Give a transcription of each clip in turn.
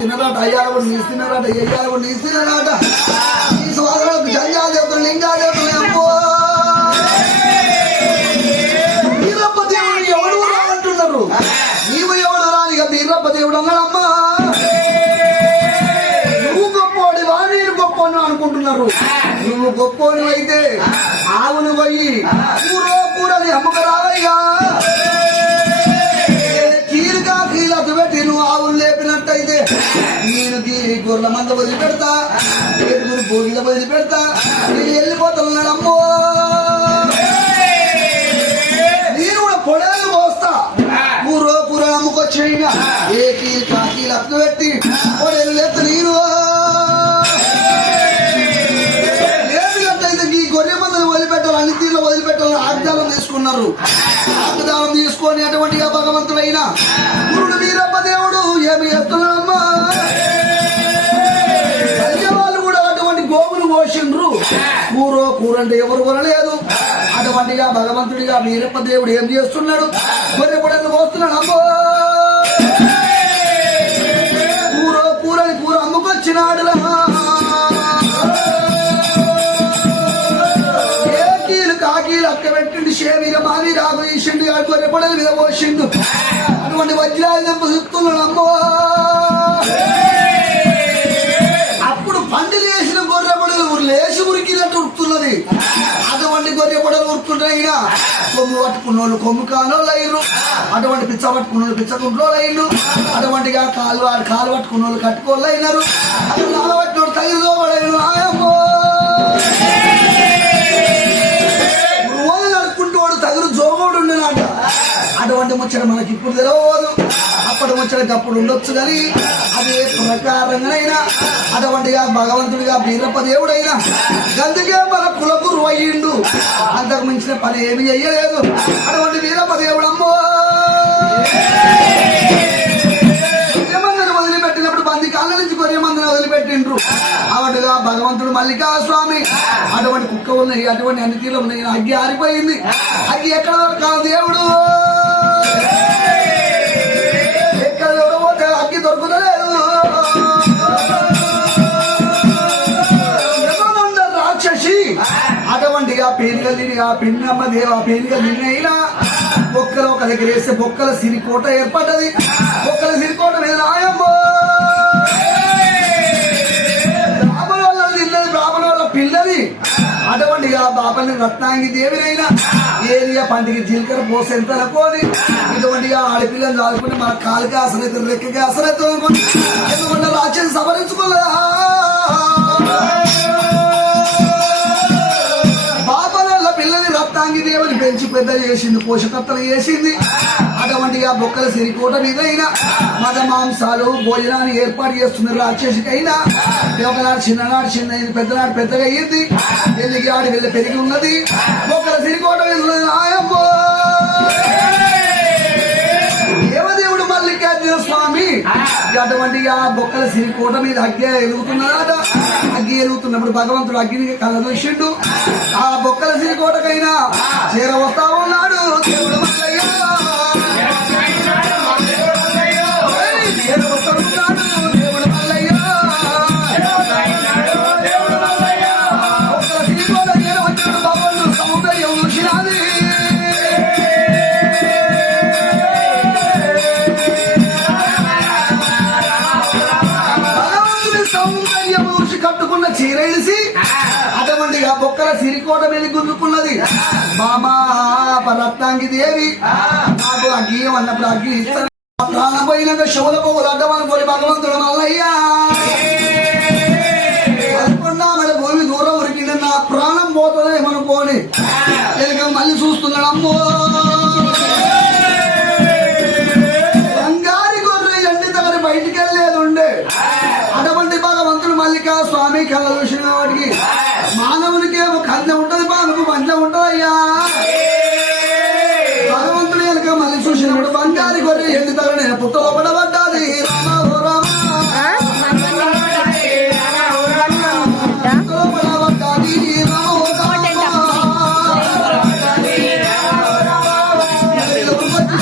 తినరాట అయ్యాలు కూడా నీసు తినరాట అయ్యాలు కూడా నీసు తినరాట ఈ స్వాగతం జంజా దేవతలు లింగా దేవతలు అమ్మో వీరప్ప దేవుడు ఎవడు రా అంటున్నారు. నీవు ఎవడు రానిగా వీరప్ప దేవుడు అన్నాడమ్మా. నువ్వు గొప్పోడివా నేను గొప్పోను అనుకుంటున్నారు. నువ్వు గొప్పోని అయితే ఆవును పోయి కూరని అమ్మకరావయ్యా. కీలకు పెట్టి నువ్వు ఆవులు లేపినట్టయితే నేను గొర్రెల మంద వదిలి పెడతా, ఏడుగురు భోగిల వదిలి పెడతా, నేను వెళ్ళిపోతున్నాడు అమ్మో. నేను కూడా పొడేళ్ళు పోస్తా. కూర అమ్ముకొచ్చేయిగా ఏ కీలు కాకీలు అప్పు పెట్టి పొడేళ్ళు లేస్తా. నేను లేపినట్టయితే ఈ గొర్రె మందని వదిలిపెట్టాలి, అన్ని తీర్లు వదిలిపెట్టాలని ఆజ్ఞానం తీసుకున్నారు. ఆజ్ఞానం తీసుకొని అటువంటిగా భగవంతుడైనా గురుడు వీరప్ప దేవుడు ఏమి చేస్తున్నాడమ్మా. వాళ్ళు కూడా అటువంటి గోవులు పోసిండ్రు. కూర అంటే ఎవరు కొనలేదు. అటువంటిగా భగవంతుడిగా వీరప్ప దేవుడు ఏం చేస్తున్నాడు, గొర్రె పొడలు పోస్తున్నాడు అమ్మో. కూర అమ్ముకొచ్చినాడు. కాకీలు అక్క పెట్టిండు, షేమిగా మాని రాగు తీసిండు, గొర్రె పొడల మీద పోసిండు. అటువంటి వజ్రాయుధం చెప్తున్నాడు అమ్మో. అప్పుడు పండుగ వేసిన గొర్రె పొడలు లేచి ఉరికినట్టు ఉరుకుతున్నది. అటువంటి గొర్రె పొడలు ఉరుకుతున్నాయినా కొమ్ము పట్టుకున్నోళ్ళు కొమ్ము కానోళ్ళు అయ్యారు, అటువంటి పిచ్చ పట్టుకున్నోళ్ళు పిచ్చకుంట్రోళ్ళు అయ్యారు, అటువంటిగా కాలు పట్టుకున్నోళ్ళు కట్టుకోళ్ళు అయినారు, అక్కడ నాలబట్టినోడు తగిలిదోబడైన ఆయమ్మో. తగులు జోగోడు ఉండేనాట. అటువంటి ముచ్చట మనకి ఇప్పుడు తెలియదు, అప్పటి ముచ్చటకి అప్పుడు ఉండొచ్చు. కానీ అది ప్రకారంగానైనా అటువంటిగా భగవంతుడిగా వీరప్ప దేవుడైనా గందుకే మన కులగురు అయ్యిండు. అంతకు మించిన పని ఏమి చెయ్యలేదు అటువంటి వీరప్ప దేవుడు అమ్మో. గొర్రెమందను వదిలిపెట్టినప్పుడు బంది కాళ్ళ నుంచి గొర్రెమందను వదిలిపెట్టిండ్రు. అటువంటిగా భగవంతుడు మల్లికా స్వామి అటువంటి కుక్క ఉన్నాయి, అటువంటి అన్ని తీర్లు ఉన్నాయి. అగ్గి ఆరిపోయింది. అగ్గి ఎక్కడ దొరకాలి దేవుడు, ఎక్కడ పోతే అగ్గి దొరుకుతలేదు. రాక్షసి అటువంటిగా పేరుగా తిని ఆ పిన్నమ్మ దేవ పేరుగా నిన్నైనా బొక్కలు ఒక దగ్గర వేస్తే బొక్కల సిరికోట ఏర్పడ్డది. బొక్కల సిరికోట మీద రాయమ్మో. బ్రాహ్మణోళ్ళ పిల్లది అటువంటిగా బాపల్ని రత్నాంగి దేవినైనా ఏరియా పంటికి జీలకర్ర పోసేంత అనుకోని ఇటువంటిగా ఆడపిల్లని చాలుకుని మన కాలుకి అసలు రెక్కకి అసలు ఎందుకంటే రాజ్యాన్ని సవరించుకోలేదా. బాపల పిల్లని రత్నాంగి దేవిని పెంచి పెద్ద చేసింది, పోషకత్తలు చేసింది. అటువంటిగా బొక్కల సిరికోట మీదైనా మద మాంసాలు భోజనాన్ని ఏర్పాటు చేస్తున్నారు. రాక్షసికైనా ఒకనాడు చిన్ననాడు చిన్న పెద్దనాడు పెద్దగా అయ్యింది. ఎల్లికి ఆడి వెళ్ళి పెరిగి ఉన్నది. బొక్కల సిరికోట మీద ఉన్నది ఆయమ్మో. దేవదేవుడు మల్లికార్జున స్వామి అటువంటిగా బొక్కల సిరికోట మీద అగ్గి ఎలుగుతున్నాడట. అగ్గి ఎలుగుతున్నప్పుడు భగవంతుడు అగ్గిని కళ్ళ చూసిండు. ఆ బొక్కల సిరికోటకైనా చేర వస్తా ఉన్నాడు దేవుడు మల్లయ్య. కట్టుకున్న చీరేసి అటువంటిగా బొక్కల సిరికోట మీద గుంజుకున్నది. మామా రత్నాంగి దేవి నాకు అగ్గి అన్నప్పుడు అగ్గి ఇస్తాను. ప్రాణం పోయినాక శివుల పోగులు అడ్డమనుకోని భగవంతుడు మల్లయ్యా అనుకున్నా మన భూమి దూరం ఉరికింది. నా ప్రాణం పోతుందేమనుకోని మళ్ళీ చూస్తున్నాడు అమ్మో. బంగారి గొర్రె ఎండి దగ్గర బయటికి వెళ్ళేది ఉండే. అటువంటి భగవంతుడు మల్లికా స్వామి కళ్ళ చూసిన వాటికి మానవునికేమో కళ్ళ ఉంటది, బాబుకు మంట ఉంటదయ్యా. భగవంతుడు కనుక మళ్ళీ చూసినప్పుడు బంగారి గొర్రె ఎండి దగ్గర నేను పుట్టలో పడబడ్డాది.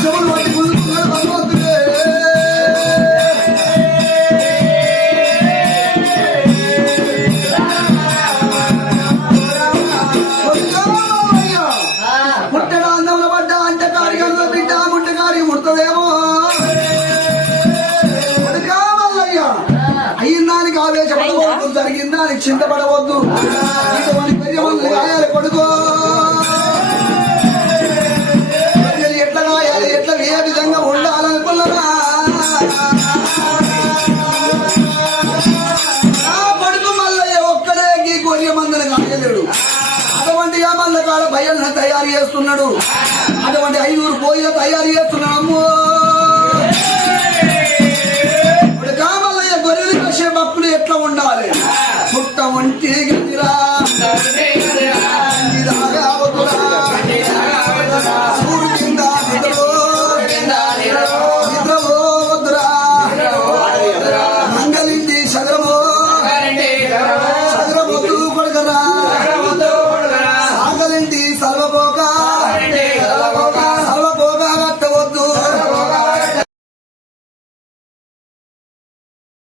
చెవులు పట్టి భగవంతుడే చింతపడవద్దు ఇటువంటి పెరిగి గాయాలి కొడుకో ఎట్లా గాయాలి ఎట్లా ఏ విధంగా ఉండాలనుకున్నారా కొడుకు మల్లయ్య ఒక్కడే ఈ గొర్రె మందన గాయలేడు అటువంటి మల్ల కాడ భయాన్ని తయారు చేస్తున్నాడు అటువంటి 5 పోయిన తయారు చేస్తున్నాడు అమ్మో కామల్లయ్య గొర్రెలు కసే భక్తులు ఎట్లా ఉండాలి పుట్ట ఒంటి గదిరా మంగలింది సగరమో సగరమొద్దు కొడగరా సాగలింది సర్వపోక